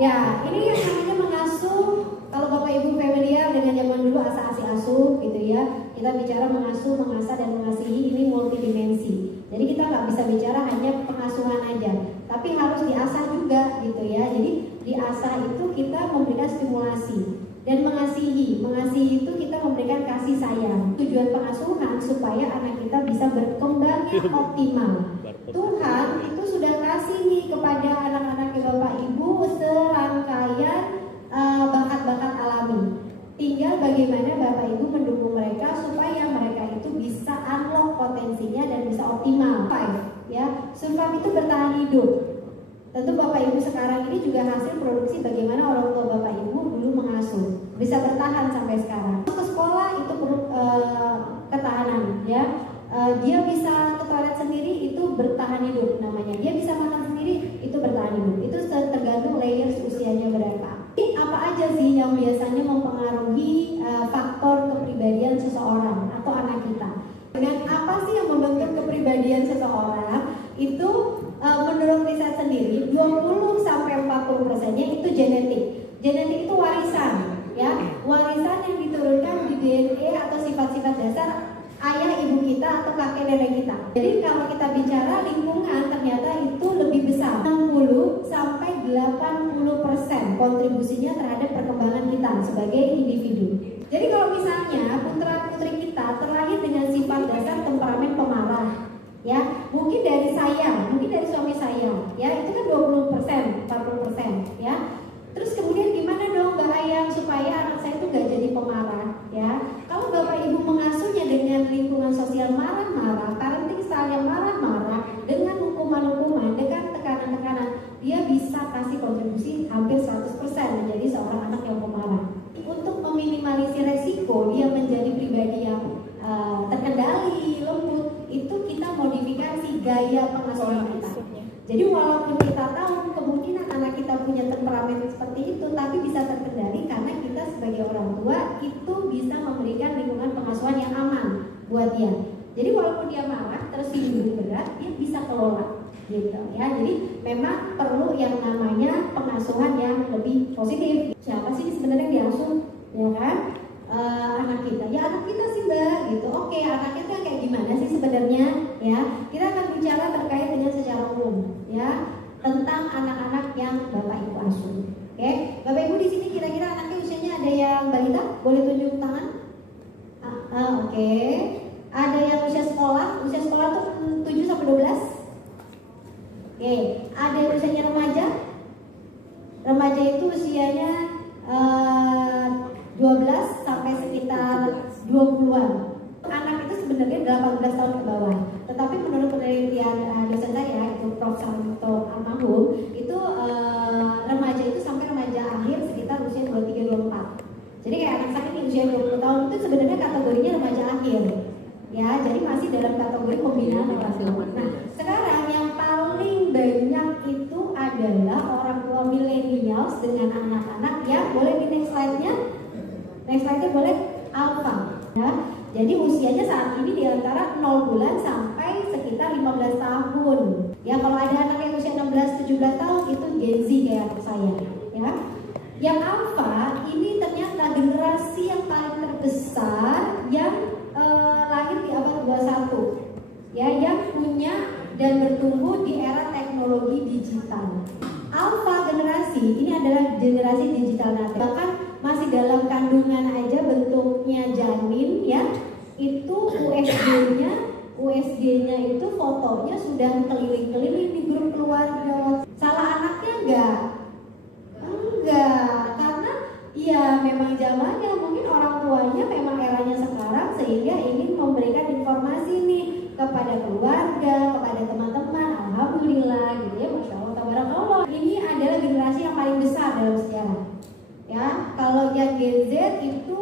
Ya, ini yang namanya mengasuh. Kalau Bapak Ibu familiar dengan zaman dulu asa-asi asuh gitu ya. Kita bicara mengasuh, mengasah dan mengasihi ini multidimensi. Jadi kita nggak bisa bicara hanya pengasuhan aja, tapi harus diasah juga gitu ya. Jadi diasah itu kita memberikan stimulasi dan mengasihi. Mengasihi itu kita memberikan kasih sayang. Tujuan pengasuhan supaya anak kita bisa berkembangnya optimal. Tuhan itu sudah kasih nih kepada anak-anak Bapak Ibu serangkaian bakat-bakat alami. Tinggal bagaimana Bapak Ibu mendukung mereka supaya mereka itu bisa unlock potensinya dan bisa optimal. Ya, survive itu bertahan hidup. Tentu Bapak Ibu sekarang ini juga hasil produksi bagaimana orang tua Bapak Ibu dulu mengasuh, bisa bertahan sampai sekarang. Ke sekolah itu perlu ketahanan, ya. Dia bisa ke toilet sendiri itu bertahan hidup namanya. Dia bisa makan sendiri itu bertahan hidup. Itu tergantung layers usianya berapa. Apa aja sih yang biasanya mempengaruhi faktor kepribadian seseorang atau anak kita? Dengan apa sih yang membentuk kepribadian seseorang? Itu menurut riset sendiri 20-40%-nya itu genetik. Genetik itu warisan, ya. Warisan yang diturunkan di DNA atau sifat-sifat dasar ayah ibu kita atau kakek nenek kita. Jadi kalau kita bicara lingkungan ternyata itu lebih besar, 60-80% kontribusinya terhadap perkembangan kita sebagai individu. Jadi kalau misalnya putra-putri kita terlahir dengan sifat dasar temperamen pemarah, ya, mungkin dari saya, mungkin dari suami saya, ya, itu kan 20%, 40%, ya. Terus kemudian gimana dong Mbak Ayang supaya anak saya itu gak jadi pemarah, ya? Kalau Bapak Ibu mengasuhnya dengan lingkungan sosial marah-marah, parenting style yang marah-marah, dengan hukuman-hukuman, dengan tekanan-tekanan, dia bisa kasih kontribusi hampir 100% menjadi seorang anak yang pemarah. Untuk meminimalisir resiko dia menjadi pribadi yang terkendali, lembut, itu kita modifikasi gaya pengasuhan kita. Jadi walaupun kita tahu kemungkinan anak kita punya temperamen seperti itu, tapi bisa terkendali karena kita sebagai orang tua itu bisa memberikan lingkungan pengasuhan yang aman buat dia. Jadi walaupun dia marah, tersinggung berat, dia bisa kelola, gitu ya. Jadi memang perlu yang namanya pengasuhan yang lebih positif. Siapa sih sebenarnya yang diasuh, ya kan? Anak kita, ya anak kita sih Mbak, gitu. Oke, anak kita kayak gimana sih sebenarnya, ya? Kita akan bicara terkait dengan secara umum, ya, tentang anak-anak yang Bapak Ibu asuh. Oke, Bapak Ibu di sini kira-kira anaknya usianya ada yang balita? Boleh tunjuk tangan? Oke. Ada yang usia sekolah tuh 7-12. Oke, ada yang usianya remaja? Remaja itu usianya 12 sampai sekitar 20-an. Anak itu sebenarnya 18 tahun ke bawah. Tetapi menurut penelitian dosen saya, itu Prof. Santo Almarhum, itu remaja itu sampai remaja akhir sekitar usia 23-24. Jadi kayak anak saya ini usia 20 tahun itu sebenarnya kategorinya remaja akhir. Ya, jadi masih dalam kategori pembinaan orang tua. Nah, sekarang yang paling banyak itu adalah orang tua millennials dengan anak-anak yang boleh di next slide-nya. Next slide-nya boleh alpha, ya. Jadi usianya saat ini di antara 0 bulan sampai sekitar 15 tahun. Ya, kalau ada anak yang usia 16-17 tahun itu Gen Z kayak anak saya, ya. Yang alpha ini ternyata generasi yang paling terbesar yang lahir di abad 21. Ya, yang punya dan bertumbuh di era teknologi digital. Alpha generasi ini adalah generasi digital native. Bahkan masih dalam kandungan aja bentuknya janin, ya, itu USG-nya itu fotonya sudah keliling-keliling di grup keluarga. Salah anaknya enggak, karena ya memang zamannya, mungkin orang tuanya memang eranya sekarang sehingga ingin memberikan informasi nih kepada keluarga, kepada teman-teman. Alhamdulillah gitu ya, Masya Allah, tabarakallah. Ini adalah generasi yang paling besar dalam sejarah. Ya, kalau yang Gen Z itu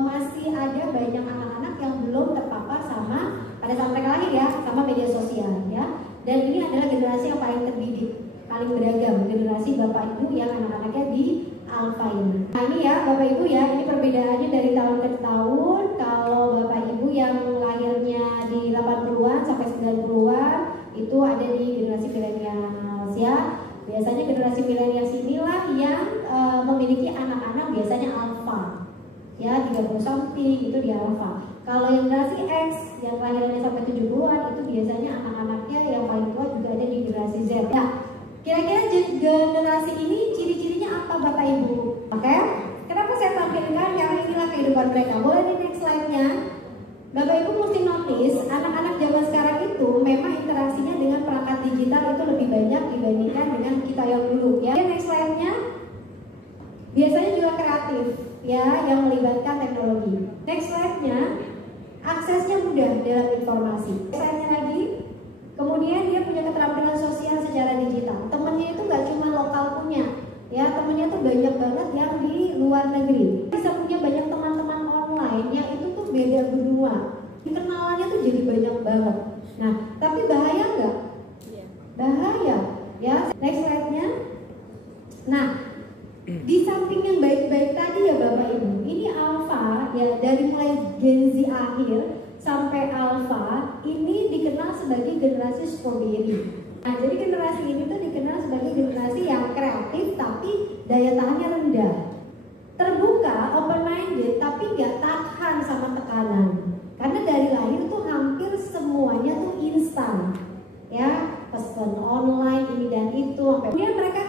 masih ada banyak anak-anak yang belum terpapar sama pada saat mereka lahir, ya, sama media sosial, ya. Dan ini adalah generasi yang paling terdidik, paling beragam, generasi Bapak Ibu yang anak-anaknya di alpha ini. Nah, ini ya Bapak Ibu, ya, ini perbedaannya dari tahun ke tahun. Kalau Bapak Ibu yang lahirnya di 80-an sampai 90-an itu ada di generasi milenials, ya. Biasanya generasi milenials inilah yang ya 30 something itu di alpha. Kalau yang generasi X yang lahirannya sampai 70-an itu biasanya anak-anaknya yang paling tua juga ada di generasi Z. Ya, kira-kira generasi ini ciri-cirinya apa Bapak Ibu? Oke? Kenapa saya tampilkan? Karena inilah kehidupan mereka. Boleh di next slide-nya? Bapak Ibu mesti notice anak-anak zaman sekarang itu memang interaksinya dengan perangkat digital itu lebih banyak dibandingkan dengan kita yang dulu. Ya, next slide-nya. Biasanya juga kreatif, ya, yang melibatkan teknologi. Next slide-nya, aksesnya mudah dalam informasi. Slide-nya lagi, kemudian dia punya keterampilan sosial secara digital. Temennya itu nggak cuma lokal punya, ya, temennya tuh banyak banget yang di luar negeri. Bisa punya banyak teman-teman online yang itu tuh beda benua. Kenalannya tuh jadi banyak banget. Nah, tapi bahaya nggak? Bahaya, ya. Next slide-nya. Nah, di samping yang baik-baik tadi ya Bapak Ibu, ini alpha ya, dari mulai Gen Z akhir sampai alpha ini dikenal sebagai generasi strawberry. Nah, jadi generasi ini tuh dikenal sebagai generasi yang kreatif tapi daya tahannya rendah, terbuka, open minded tapi nggak tahan sama tekanan. Karena dari lahir tuh hampir semuanya tuh instan, ya, pesan online ini dan itu. Kemudian mereka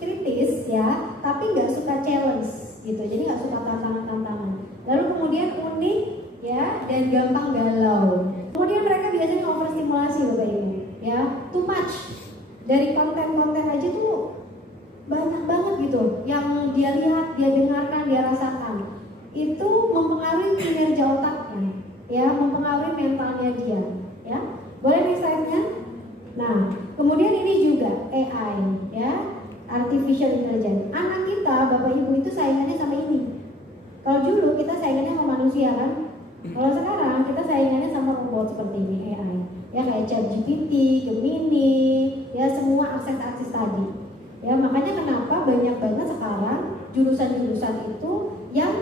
kritis ya, tapi nggak suka challenge gitu, jadi nggak suka tantangan-tantangan. Lalu kemudian unik ya dan gampang galau. Kemudian mereka biasanya overstimulasi Bapak Ibu, ya, too much. Dari konten-konten aja tuh banyak banget gitu, yang dia lihat, dia dengarkan, dia rasakan. Itu mempengaruhi kinerja otaknya, ya, mempengaruhi mentalnya dia, ya. Boleh next slide-nya? Nah, kemudian ini juga AI, ya. Artificial intelligence. Anak kita, Bapak Ibu itu saingannya sama ini. Kalau dulu kita saingannya sama manusia kan? Kalau sekarang kita saingannya sama robot seperti ini, AI. Ya kayak ChatGPT, Gemini, ya semua akses tadi. Ya makanya kenapa banyak banget sekarang jurusan-jurusan itu yang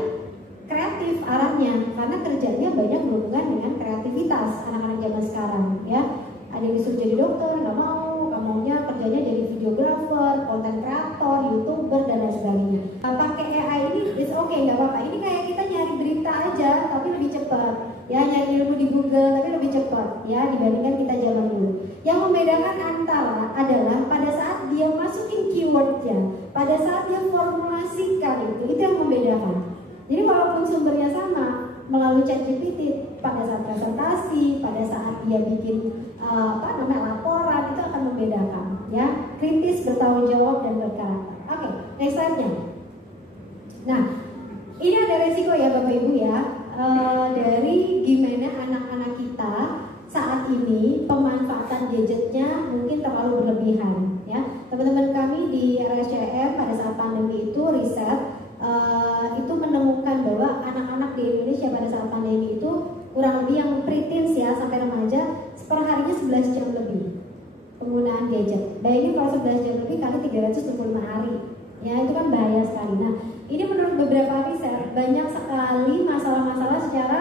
kreatif arahnya, karena kerjanya banyak berhubungan dengan kreativitas anak-anak zaman sekarang. Ya ada yang disuruh jadi dokter, nggak mau. Maunya kerjanya jadi videographer, content creator, youtuber dan lain sebagainya. Pakai AI ini is okay, nggak apa-apa. Ini kayak kita nyari berita aja tapi lebih cepat. Ya nyari ilmu di Google tapi lebih cepat. Ya dibandingkan kita zaman dulu. Yang membedakan antara adalah pada saat dia masukin keywordnya, pada saat dia formulasikan itu yang membedakan. Jadi walaupun sumbernya sama melalui ChatGPT, pada saat presentasi, pada saat dia bikin laporan itu akan membedakan, ya, kritis, bertanggung jawab dan berkarakter. Oke, next slide-nya. Nah, ini ada resiko ya Bapak Ibu ya, dari gimana anak-anak kita saat ini pemanfaatan gadgetnya mungkin terlalu berlebihan, ya. Teman-teman kami di RSCM pada saat pandemi itu riset itu menemukan bahwa anak-anak di Indonesia pada saat pandemi itu kurang lebih yang pre-teens ya sampai remaja perharinya 11 jam lebih penggunaan gadget. Bayangin kalau 11 jam lebih kali 365 hari, ya itu kan bahaya sekali. Nah ini menurut beberapa riset banyak sekali masalah-masalah secara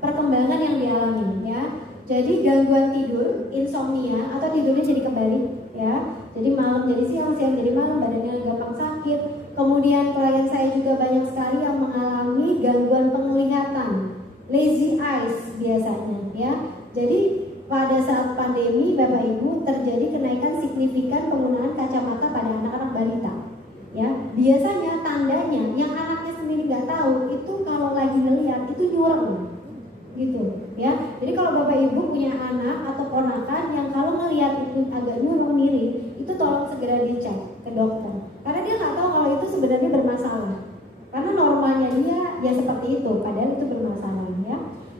perkembangan yang dialami, ya. Jadi gangguan tidur, insomnia atau tidurnya jadi kebalik, ya. Jadi malam jadi siang, siang jadi malam, badannya gampang sakit. Kemudian klien saya juga banyak sekali yang mengalami gangguan penglihatan, lazy eyes biasanya, ya. Jadi pada saat pandemi Bapak Ibu terjadi kenaikan signifikan penggunaan kacamata pada anak-anak balita, ya. Biasanya tandanya yang anaknya sendiri nggak tahu itu kalau lagi ngeliat itu nyureng, gitu, ya. Jadi kalau Bapak Ibu punya anak atau ponakan yang kalau ngeliat itu agak nyureng mirip, itu tolong segera dicek ke dokter, karena dia nggak tahu kalau itu sebenarnya bermasalah. Karena normalnya dia ya seperti itu, padahal itu bermasalah, ya.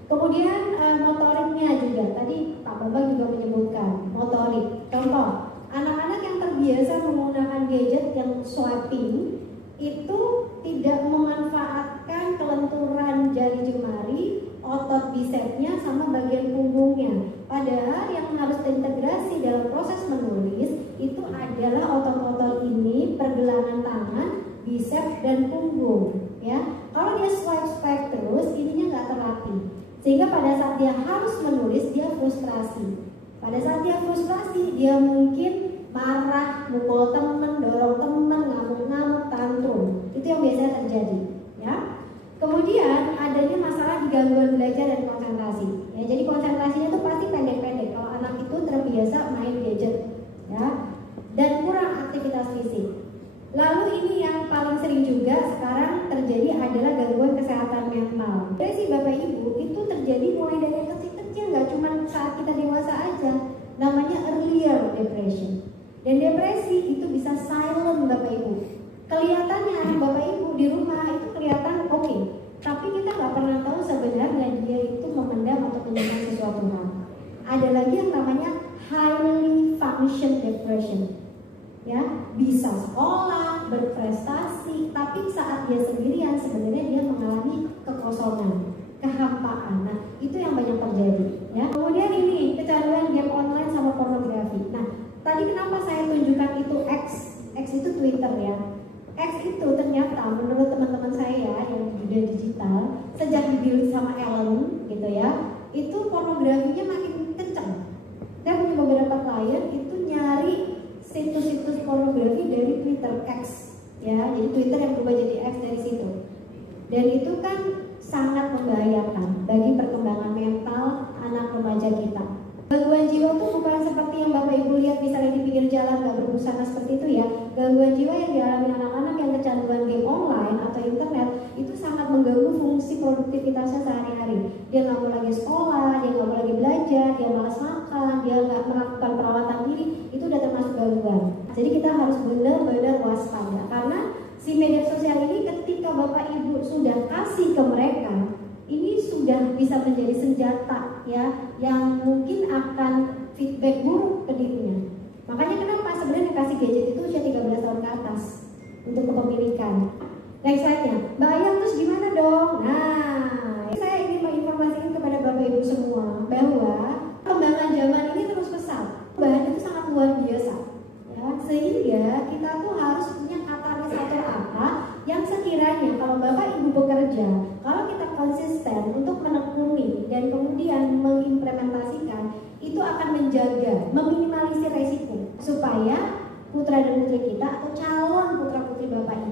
Kemudian motoriknya juga, tadi Pak Bambang juga menyebutkan motorik. Contoh, anak-anak yang terbiasa menggunakan gadget yang swiping itu tidak memanfaatkan kelenturan jari jemari, otot bicepnya sama bagian punggungnya. Padahal yang harus terintegrasi dalam proses menulis itu adalah otot-otot ini, pergelangan tangan, bicep dan punggung, ya. Kalau dia swipe terus, ininya nggak terlatih. Sehingga pada saat dia harus menulis, dia frustrasi. Pada saat dia frustrasi, dia mungkin marah, mukul teman, dorong teman, ngamuk-ngamuk, tantrum. Itu yang biasanya terjadi, ya. Kemudian gangguan belajar dan konsentrasi. Ya, jadi konsentrasinya tuh pasti pendek-pendek kalau anak itu terbiasa main gadget, ya, dan kurang aktivitas fisik. Lalu ini yang paling sering juga sekarang terjadi adalah gangguan kesehatan mental. Depresi Bapak Ibu itu terjadi mulai dari yang kecil-kecil, nggak cuma saat kita dewasa aja. Namanya earlier depression. Dan depresi itu bisa silent Bapak Ibu. Kelihatannya anak Bapak Ibu di rumah itu kelihatan oke, tapi kita nggak pernah tahu sebenarnya dia itu memendam atau menyimpan sesuatu hal. Ada lagi yang namanya highly function depression. Ya, bisa sekolah, berprestasi, tapi saat dia sendirian sebenarnya dia mengalami kekosongan, kehampaan. Nah, itu yang banyak terjadi. Ya. Kemudian ini kecanduan game online sama pornografi. Nah, tadi kenapa saya tunjukkan itu X itu Twitter ya. X itu ternyata menurut teman-teman saya yang di dunia digital sejak dibeli sama Elon gitu ya, itu pornografinya makin kencang. Saya punya beberapa klien itu nyari situs-situs pornografi dari Twitter X ya, jadi Twitter yang berubah jadi X dari situ. Dan itu kan sangat membahayakan bagi perkembangan mental anak remaja kita. Gangguan jiwa itu bukan seperti yang Bapak Ibu lihat misalnya di pinggir jalan gak berbusana seperti itu ya. Gangguan jiwa yang dialami anak-anak yang kecanduan game online atau internet itu sangat mengganggu fungsi produktivitasnya sehari-hari. Dia nggak mau lagi sekolah, dia nggak mau lagi belajar, dia malas makan, dia nggak melakukan perawatan diri, itu udah termasuk gangguan. Jadi kita harus benar-benar waspada karena si media sosial ini ketika Bapak Ibu sudah kasih ke mereka, ini sudah bisa menjadi senjata ya yang mungkin akan feedback buruk ke dirinya. Makanya kenapa sebenarnya kasih gadget itu usia 13 tahun ke atas untuk kepemilikan. Next slide-nya, Mbak Ayang terus gimana dong? Nah, saya ingin menginformasikan kepada Bapak Ibu semua bahwa perkembangan zaman ini terus pesat. Perubahan itu sangat luar biasa. Ya, sehingga kita tuh harus punya katalisator apa yang sekiranya kalau Bapak Ibu bekerja, kalau kita konsisten untuk menekuni dan kemudian mengimplementasikan, itu akan menjaga, meminimalisir resiko supaya putra dan putri kita atau calon putra putri Bapak